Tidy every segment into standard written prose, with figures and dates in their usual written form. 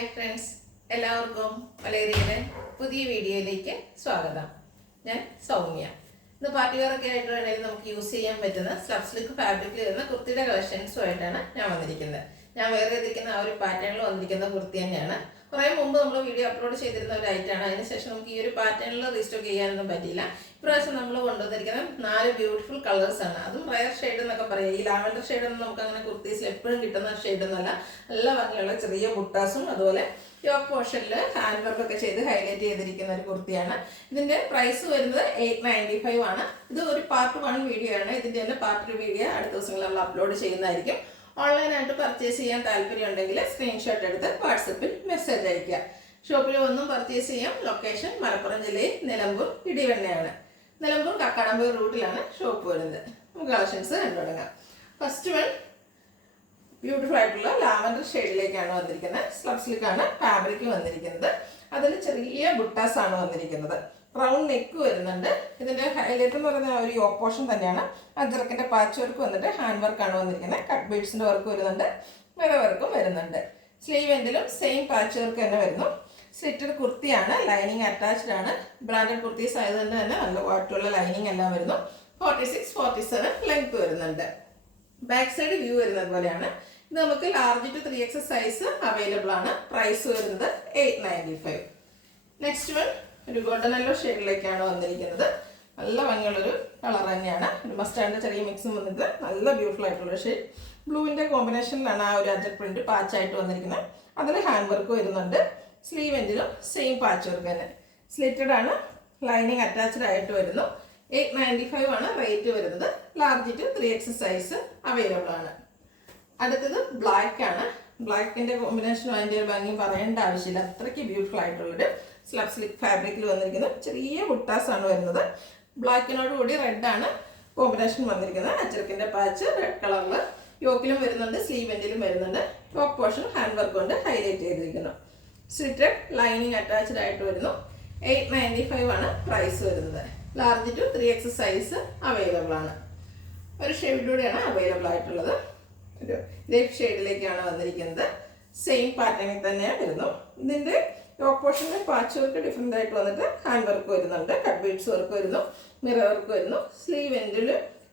Hi friends, എല്ലാവർക്കും വലേറിയയുടെ പുതിയ വീഡിയോയിലേക്ക് സ്വാഗതം. ഞാൻ സൗമ്യ. ഇന്ന് പാർട്ടി വെയറൊക്കെ ആയിട്ട് വേണമെങ്കിൽ നമുക്ക് യൂസ് ചെയ്യാൻ പറ്റുന്ന സ്ലബ് സിൽക്ക് ഫാബ്രിക്കിൽ വരുന്ന കുർത്തിയുടെ കളക്ഷൻസുമായിട്ടാണ് ഞാൻ വന്നിരിക്കുന്നത്. ഞാൻ വേറെ ഇരിക്കുന്ന ആ ഒരു പാറ്റേണിൽ വന്നിരിക്കുന്ന കുർത്തി തന്നെയാണ്. കുറേ മുമ്പ് നമ്മൾ വീഡിയോ അപ്ലോഡ് ചെയ്തിരുന്ന ഒരു ഐറ്റമാണ്. അതിനുശേഷം നമുക്ക് ഈ ഒരു പാറ്റേണിൽ റീസ്റ്റോക്ക് ചെയ്യാനൊന്നും പറ്റിയില്ല. ഇപ്രാവശ്യം നമ്മൾ കൊണ്ടുവന്നിരിക്കുന്നത് 4 ബ്യൂട്ടിഫുൾ കളേഴ്സാണ്. അതും റയർ ഷെയ്ഡ് എന്നൊക്കെ പറയാം. ഈ ലാവൻഡർ ഷെയ്ഡൊന്നും നമുക്ക് അങ്ങനെ കുർത്തീസിൽ എപ്പോഴും കിട്ടുന്ന ഷെയ്ഡൊന്നുമല്ല. നല്ല ഭംഗിയുള്ള ചെറിയ ബുട്ടാസും അതുപോലെ യോക്ക് പോർഷനിൽ ഹാൻഡ് വർക്കൊക്കെ ചെയ്ത് ഹൈലൈറ്റ് ചെയ്തിരിക്കുന്ന ഒരു കുർത്തിയാണ്. ഇതിൻ്റെ പ്രൈസ് വരുന്നത് 895 ആണ്. ഇത് ഒരു പാർട്ട് 1 വീഡിയോ ആണ്. ഇതിൻ്റെ തന്നെ പാർട്ട് 2 വീഡിയോ അടുത്ത ദിവസങ്ങളിൽ നമ്മൾ അപ്ലോഡ് ചെയ്യുന്നതായിരിക്കും. ഓൺലൈനായിട്ട് പർച്ചേസ് ചെയ്യാൻ താല്പര്യം ഉണ്ടെങ്കിൽ സ്ക്രീൻഷോട്ട് എടുത്ത് വാട്സപ്പിൽ മെസ്സേജ് അയയ്ക്കുക. ഷോപ്പിൽ വന്നും പർച്ചേസ് ചെയ്യാം. ലൊക്കേഷൻ മലപ്പുറം ജില്ലയിൽ നിലമ്പൂർ ഇടിവണ്ണയാണ്. നിലമ്പൂർ കക്കാടമ്പൂർ റൂട്ടിലാണ് ഷോപ്പ് വരുന്നത്. നമുക്ക് കളക്ഷൻസ് കണ്ടു തുടങ്ങാം. ഫസ്റ്റ് വൺ ബ്യൂട്ടിഫുൾ ആയിട്ടുള്ള ലാവൻഡർ ഷെയ്ഡിലേക്കാണ് വന്നിരിക്കുന്നത്. സ്ലബ് സിൽക്കാണ് ഫാബ്രിക് വന്നിരിക്കുന്നത്. അതിൽ ചെറിയ ബുട്ടാസ് ആണ് വന്നിരിക്കുന്നത്. റൗണ്ട് നെക്ക് വരുന്നുണ്ട്. ഇതിൻ്റെ ഹൈലൈറ്റ് എന്ന് പറയുന്ന ഒരു യോക്ക് പോർഷൻ തന്നെയാണ്. അജറക്കിൻ്റെ പാച്ച് വർക്ക് വന്നിട്ട് ഹാൻഡ് വർക്കാണ് വന്നിരിക്കുന്നത്. കട്ട് ബീഡ്സിൻ്റെ വർക്ക് വരുന്നുണ്ട്, വേറെ വർക്കും വരുന്നുണ്ട്. സ്ലീവ് എൻഡിലും സെയിം പാച്ച് വർക്ക് തന്നെ വരുന്നു. സ്ലിറ്റഡ് കുർത്തിയാണ്, ലൈനിങ് അറ്റാച്ച്ഡ് ആണ്. ബ്രാൻഡഡ് കുർത്തീസ് ആയതുകൊണ്ട് തന്നെ നല്ല ക്വാളിറ്റിയുള്ള ലൈനിങ് എല്ലാം വരുന്നു. 46-47 ലെങ്ത് വരുന്നുണ്ട്. ബാക്ക് സൈഡ് വ്യൂ വരുന്നത് പോലെയാണ്. ഇത് നമുക്ക് large to 3XS size available ആണ്. പ്രൈസ് വരുന്നത് 895. നെക്സ്റ്റ് വൺ ഒരു ഗോൾഡൻ യെല്ലോ ഷെയ്ഡിലേക്കാണ് വന്നിരിക്കുന്നത്. നല്ല ഭംഗിയുള്ളൊരു കളർ തന്നെയാണ്. ഒരു മസ്റ്റാർഡിൻ്റെ ചെറിയ മിക്സും വന്നിട്ട് നല്ല ബ്യൂട്ടിഫുൾ ആയിട്ടുള്ള ഷെയ്ഡ്. ബ്ലൂവിൻ്റെ കോമ്പിനേഷനിലാണ് ആ ഒരു അജറ്റ് പ്രിന്റ് പാച്ചായിട്ട് വന്നിരിക്കുന്നത്. അതിൽ ഹാൻഡ് വർക്ക് വരുന്നുണ്ട്. സ്ലീവ് എൻഡിലും സെയിം പാച്ച് വർക്ക് തന്നെ. സ്ലിറ്റഡ് ആണ്, ലൈനിങ് അറ്റാച്ച്ഡ് ആയിട്ട് വരുന്നു. 895 ആണ് റേറ്റ് വരുന്നത്. Large to 3XS size available ആണ്. അടുത്തത് ബ്ലാക്ക് ആണ്. ബ്ലാക്കിൻ്റെ കോമ്പിനേഷനും അതിൻ്റെ ഒരു ഭംഗി പറയേണ്ട ആവശ്യമില്ല. അത്രയ്ക്ക് ബ്യൂട്ടിഫുൾ ആയിട്ടുള്ളൊരു സ്ലബ് സിൽക്ക് ഫാബ്രിക്കിൽ വന്നിരിക്കുന്ന ചെറിയ ബുട്ടാസ് ആണ് വരുന്നത്. ബ്ലാക്കിനോട് കൂടി റെഡ് ആണ് കോമ്പിനേഷൻ വന്നിരിക്കുന്നത്. അച്ചർക്കിൻ്റെ പാച്ച് റെഡ് കളറിൽ യോക്കിലും വരുന്നുണ്ട്, സ്ലീവ് എൻഡിലും വരുന്നുണ്ട്. യോക്ക് പോർഷൻ ഹാൻഡ് വർക്ക് കൊണ്ട് ഹൈലൈറ്റ് ചെയ്തിരിക്കുന്നു. സ്ലിറ്റഡ് ലൈനിങ് അറ്റാച്ച്ഡ് ആയിട്ട് വരുന്നു. 895 ആണ് പ്രൈസ് വരുന്നത്. Large to 3XS size available ആണ്. ഒരു ഷെയ്ഡിലൂടെയാണ് അവൈലബിൾ ആയിട്ടുള്ളത്. ഒരു ഗ്രേപ്പ് ഷെയ്ഡിലേക്കാണ് വന്നിരിക്കുന്നത്. സെയിം പാറ്റേണിൽ തന്നെ വരുന്നു. ഇതിൻ്റെ യോക്ക് പോർഷനിൽ പാച്ച് വർക്ക് ഡിഫറെൻ്റ് ആയിട്ട് വന്നിട്ട് ഹാൻഡ് വർക്ക് വരുന്നുണ്ട്, കട്ട് ബീഡ്സ് വർക്ക് വരുന്നു, മിറർ വർക്ക് വരുന്നു. സ്ലീവ് എൻഡിൽ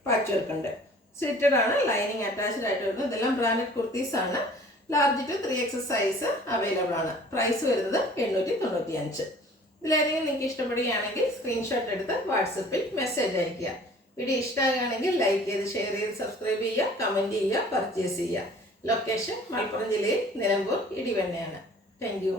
പാച്ച് വർക്ക് ഉണ്ട്. സ്ലിറ്റഡ് ആണ്, ലൈനിങ് അറ്റാച്ച്ഡ് ആയിട്ട് വരുന്നു. ഇതെല്ലാം ബ്രാൻഡഡ് കുർത്തീസ് ആണ്. Large to 3XS size available ആണ്. പ്രൈസ് വരുന്നത് 895. ഇതിലേതെങ്കിലും നിങ്ങൾക്ക് ഇഷ്ടപ്പെടുകയാണെങ്കിൽ സ്ക്രീൻഷോട്ട് എടുത്ത് വാട്സപ്പിൽ മെസ്സേജ് അയയ്ക്കുക. വീഡിയോ ഇഷ്ടമാകുകയാണെങ്കിൽ ലൈക്ക് ചെയ്ത് ഷെയർ ചെയ്ത് സബ്സ്ക്രൈബ് ചെയ്യുക, കമൻറ്റ് ചെയ്യുക, പർച്ചേസ് ചെയ്യുക. ലൊക്കേഷൻ മലപ്പുറം ജില്ലയിൽ നിലമ്പൂർ ഇടിവണ്ണയാണ്. Thank you.